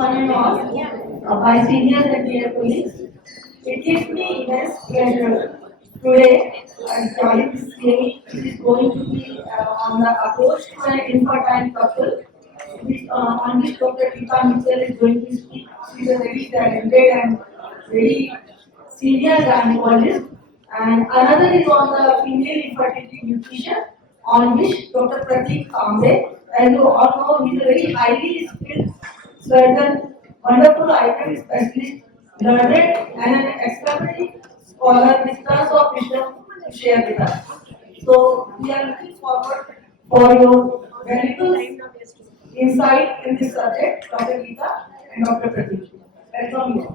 one and all, my seniors and dear colleagues. It gives me immense pleasure today joining this day. It is going to be on the approach to an infertile couple, on which Dr. Deepa Mitchell is going to speak. She is a very talented and very senior gynecologist. And another is on the female infertility nutrition, on which Dr. Pratik Kamble, as you all know, he is a very highly skilled surgeon, wonderful item specialist, learned and an extraordinary scholar with tons of wisdom to share with us. So we are looking forward for your valuable insight in this subject, Dr. Geeta and Dr. Pratik. Welcome you.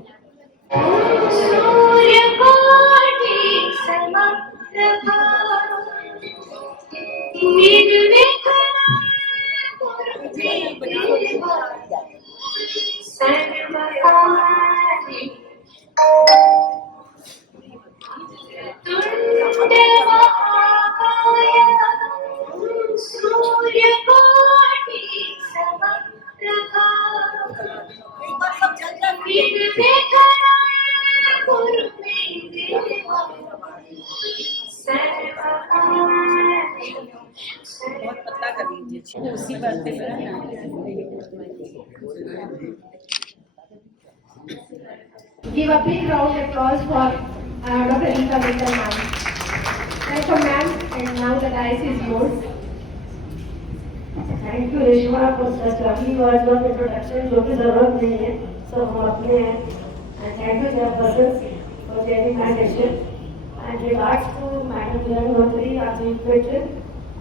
उसी बात पे Give a big round of applause for Dr. Deepa Mitchell ma'am. Welcome ma'am, and now the dice is yours. Thank you Reshma for such lovely words of introduction, जो कि जरूरत नहीं है, सब हम अपने हैं. And thank you chairpersons for chairing my session. And regards to Madam Jagannathri, our chief patron,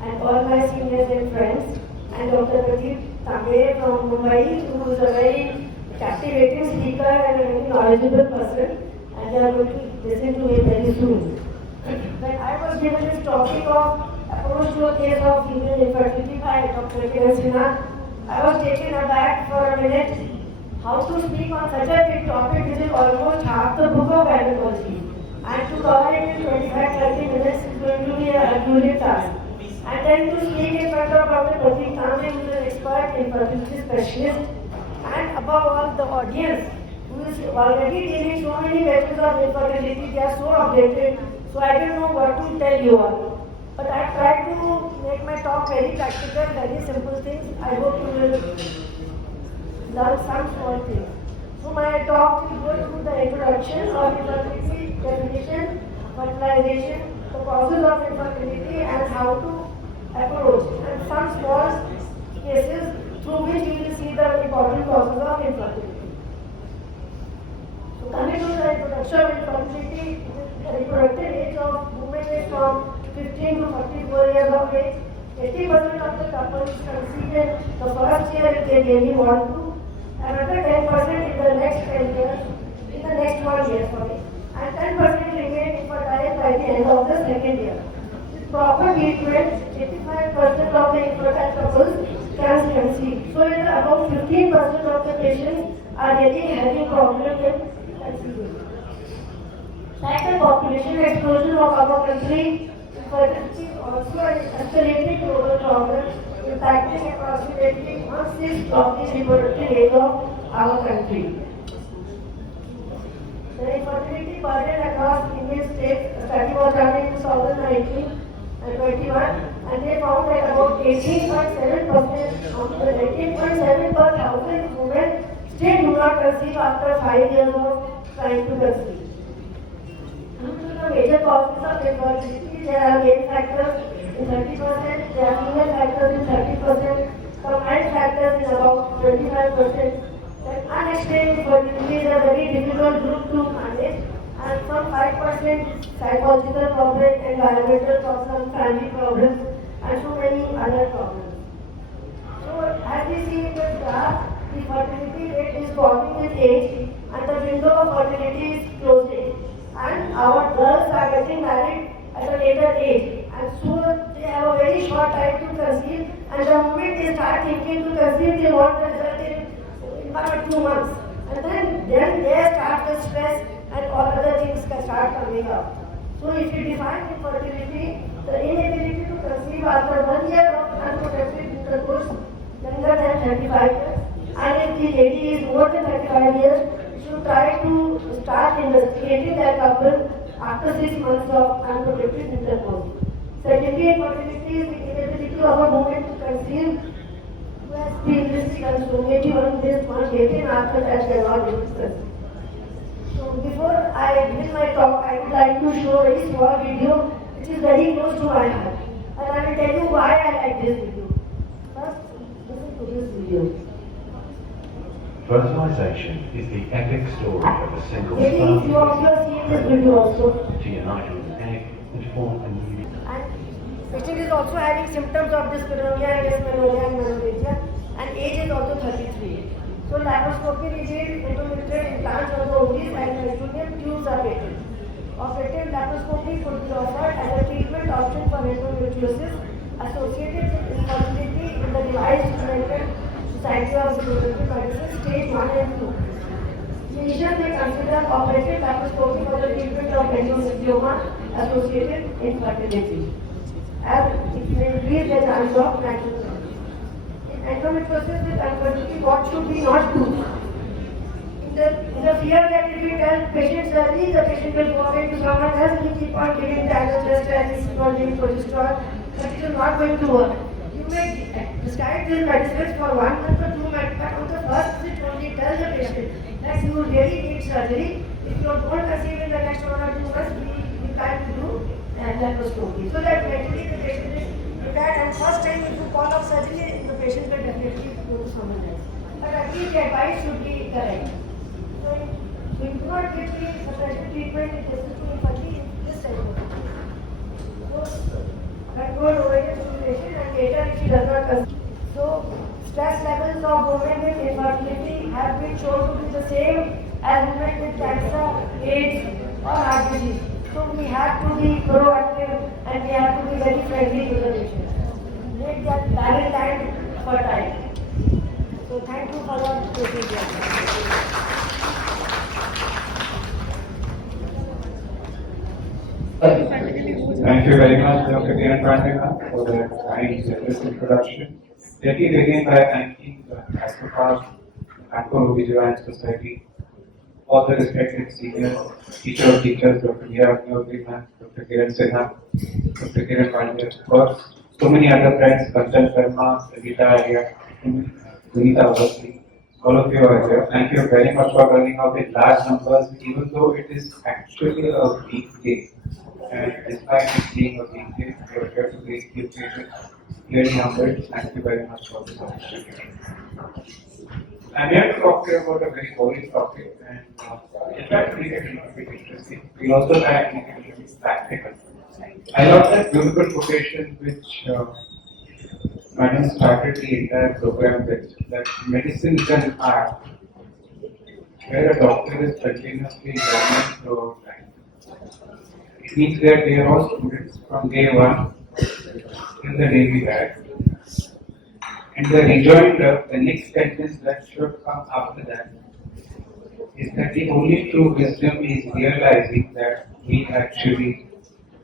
and all my seniors and friends, and Dr. Pratik Kamble from Mumbai, who is a very captivating speaker and a very knowledgeable person, and they are going to listen to me very soon. When I was given this topic of approach to a case of female infertility by Dr. Sinha, I was taken aback for a minute. How to speak on such a big topic which is almost half the book of gynecology, and to cover it in 25-30 minutes is going to be a Herculean task. And then to speak in front of Dr. Pratik Kamble, who is an expert infertility specialist, and above all the audience, who is already dealing so many cases of infertility, they are so updated, so I don't know what to tell you all. But I tried to make my talk very practical, very simple things. I hope you will learn some small things. So my talk will go through the introduction of infertility, definition, fertilization, the causes of infertility, and how to approach, and some small cases through which we will see the important causes of infertility. So coming to the introduction of infertility, the reproductive age of women is from 15 to 44 years of age. 80% of the couples conceive in the first year if they really want to, another 10% in the next 10 years, in the next 1 year, and 10% remain infertile by the end of the second year. With proper treatment, 85% of the infertile couples can conceive. So in about 15% of the patients are really having problems with conceiving. Like the population explosion of our country, infertility is also an escalating global problem, impacting approximately 1/6 of the reproductive age of our country. The infertility burden across Indian states, a study was done in 2019 and 21, and they found that about 18.7% of the 18.7 per thousand women still do not conceive after 5 years of trying to conceive. Due to the major causes of infertility, there are male factors in 30%, there are female factors in 30%, combined factors in about 25%. Then unexplained infertility is a very difficult group to manage, and from 5% psychological problems, environmental problems, family problems, and so many other problems. So as we see in the graph, the fertility rate is falling with age, and the window of fertility is closing. And our girls are getting married at a later age, and so they have a very short time to conceive, and the moment they start thinking to conceive, they want the result in 1 or 2 months. And then they start the stress and all other things can start coming up. So if you define infertility, the inability to conceive after 1 year of unprotected intercourse younger than 35 years, and if the lady is more than 35 years, should try to start investigating that couple after 6 months of unprotected intercourse. Secondly, infertility is the inability of a woman to conceive who has previously consumed on this one dating after that they are discussed. So before I begin my talk, I would like to show a very small video which is very close to my heart. And I will tell you why I like this video. First, listen to this video. Fertilization is the epic story of a single Maybe sperm few of you have seen this video also. to unite with an egg and form a new. And patient is also having symptoms of dyspareunia and dysmenorrhea and menorrhagia, and age is also 33. So laparoscopy revealed endometrial implants on the ovaries and peritoneal tubes are patent. Operative laparoscopy could be offered as a treatment option for endometriosis associated with infertility in the revised American Society of Reproductive Medicine stage 1 and 2. Clinicians may consider operative laparoscopy for the treatment of endometrioma associated infertility, as it may increase the chance of natural birth. In endometriosis with infertility, what should we not do? In the fear that if we tell patients early, the patient will go away to someone else, we keep on giving diagnosis and or giving progesterone, but it is not going to work. You may prescribe these medicines for 1 month or 2 months, but on the first visit only tell the patient that you really need surgery. If you don't conceive in the next 1 or 2 months, we plan to do laparoscopy. So that mentally the patient is prepared, and first time if you call off surgery, the patient will definitely go to someone else. But at least the advice should be correct. So we do not give the suppression treatment in resistant infertility in this type of case. So control ovarian stimulation and later if she does not conceive. So stress levels of women with infertility have been shown to be the same as women with cancer, AIDS or heart disease. So we have to be proactive and we have to be very friendly to the patient. Make that barren land fertile. So thank you for your procedure. Thank you very much, Dr. Kiran Pandya, for the kind generous introduction. Let me begin by thanking the ISOPARB and KOGS Society, all the respected seniors, teacher of teachers, Dr. Mira, Dr. Kiran Sinha, Dr. Kiran Pandya, of course, so many other friends, Kanchan Sharma, Savita Arya, Sunita Awasthi, all of you are here. Thank you very much for turning out in large numbers, even though it is actually a weekday. And despite it being a weekday, you are here to be patient, clearly humbled. Thank you very much for this opportunity. I'm here to talk to you about a very boring topic, and in fact, make it a little bit interesting. We also try to make it a little bit practical. I love that beautiful quotation which Madam started the entire program with, that medicine is an art where a doctor is continuously learning throughout life. It means that they are all students from day one till the day we die. And the rejoinder, the next sentence that should come after that, is that the only true wisdom is realizing that we actually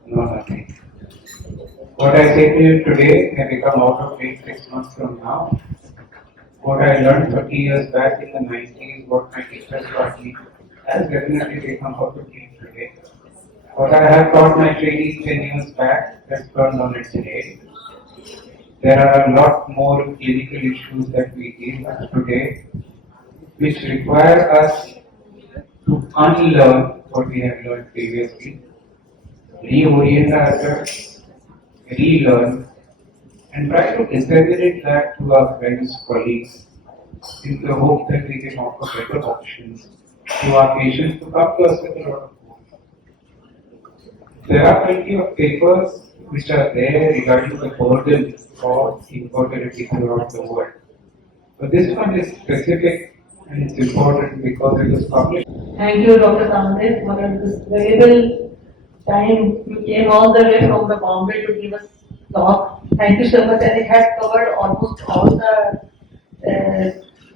know nothing. What I say to you today can become out of date 6 months from now. What I learned 30 years back in the 90s, what my teachers taught me, has definitely become out of date today. What I have taught my trainees 10 years back has turned on its head. There are a lot more clinical issues that we deal with today, which require us to unlearn what we have learned previously, reorient ourselves, relearn, and try to disseminate that to our friends, colleagues, in the hope that we can offer better options to our patients to come to us with a lot of hope. There are plenty of papers which are there regarding the burden of infertility throughout the world. But this one is specific and it's important because it was published. Thank you, Dr. Samdev, for this valuable time. You came all the way from the Bombay to give us talk. Thank you so much, and it has covered almost all the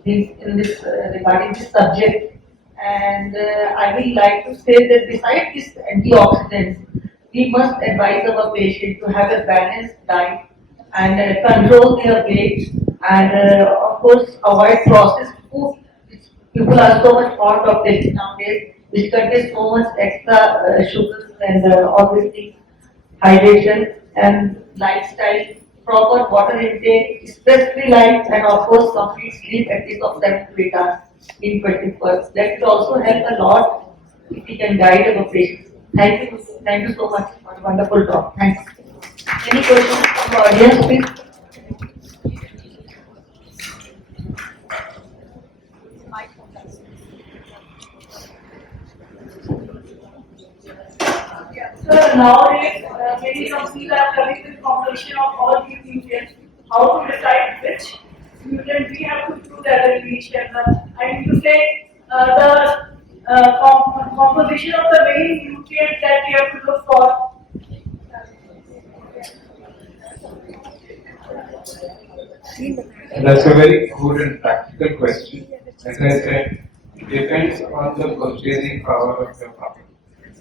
things in this regarding this subject. And I will like to say that besides this antioxidants, we must advise our patient to have a balanced diet and control their weight, and of course avoid processed food. People are so much fond of this nowadays, which contains so much extra sugars and all these things, hydration and lifestyle, proper water intake, stress-free life, and of course complete sleep at least of 7 to 8 hours in 21st. That will also help a lot if we can guide our patients. Thank you so much for a wonderful talk. Thanks. Any questions from the audience, please? So nowadays, many companies are coming with combination of all these nutrients. How to decide which nutrient we have to do that in each and I mean to say the composition of the main nutrient that we have to look for. That's a very good and practical question. As I said, it depends on the purchasing power of the public.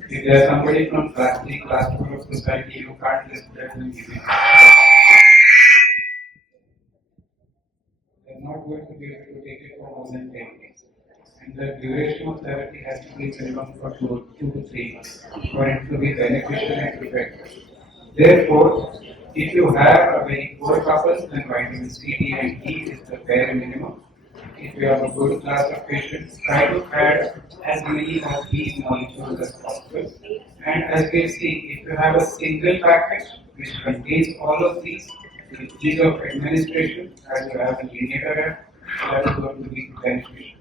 If there is somebody from class 3, class 4 of society, you can't just let them give it. They're not going to be able to take it for more than 10 days. And the duration of therapy has to be minimum for 2 to 3 months for it to be beneficial and effective. Therefore, if you have a very poor couple, then vitamin C, D, and E is the bare minimum. If you have a good class of patients, try to add as many of these molecules as possible. And as we see, if you have a single package which contains all of these, with ease of administration, as you have in linear that is going to be beneficial.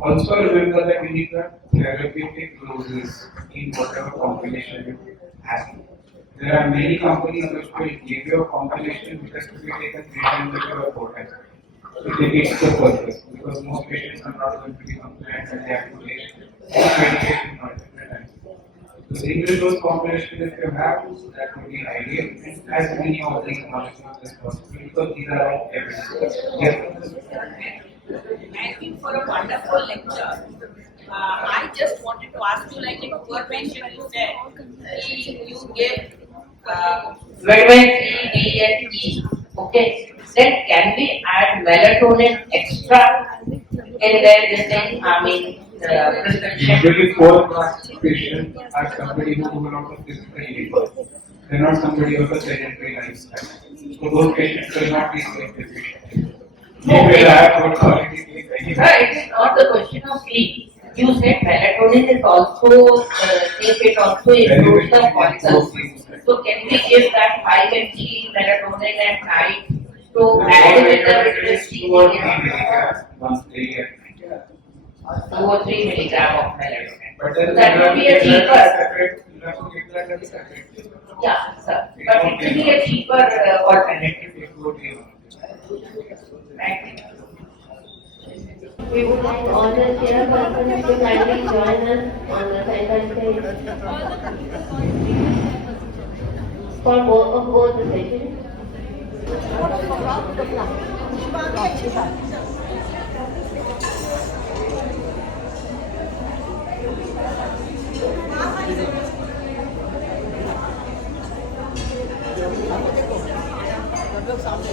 Also remember that you need the therapeutic doses in whatever combination you have. There are many companies which will give you a combination which has to be taken 3 times a day or 4 times a day. It defeats the purpose because most patients are not going to be compliant and they have to take medication multiple times. So single dose combination if you have, that would be ideal, and as many of these molecules as possible because these are all evidence. Yes. Thank you for a wonderful lecture. I just wanted to ask you, like a poor patient, you said you give vitamin C, D, and E. Okay. Then can we add melatonin extra in their prescription? Usually, poor class patients are somebody who do a lot of physical labor. They're not somebody who has a sedentary lifestyle. So those patients will not be sleep deficient. They will have good quality sleep anyway. It is not the question of sleep. You said melatonin is also it also improves the follicles. So can we give that 5 mg melatonin at night to add with the vitamin C? 2 or 3 milligrams once daily. 2 or 3 milligram of melatonin. But then That would be a cheaper. You have to give that as a separate. Yeah, sir. But it will be a cheaper alternative. It would be. Thank you. We would like all the chairpersons to kindly join us on the center stage for both the sessions. लोग सामने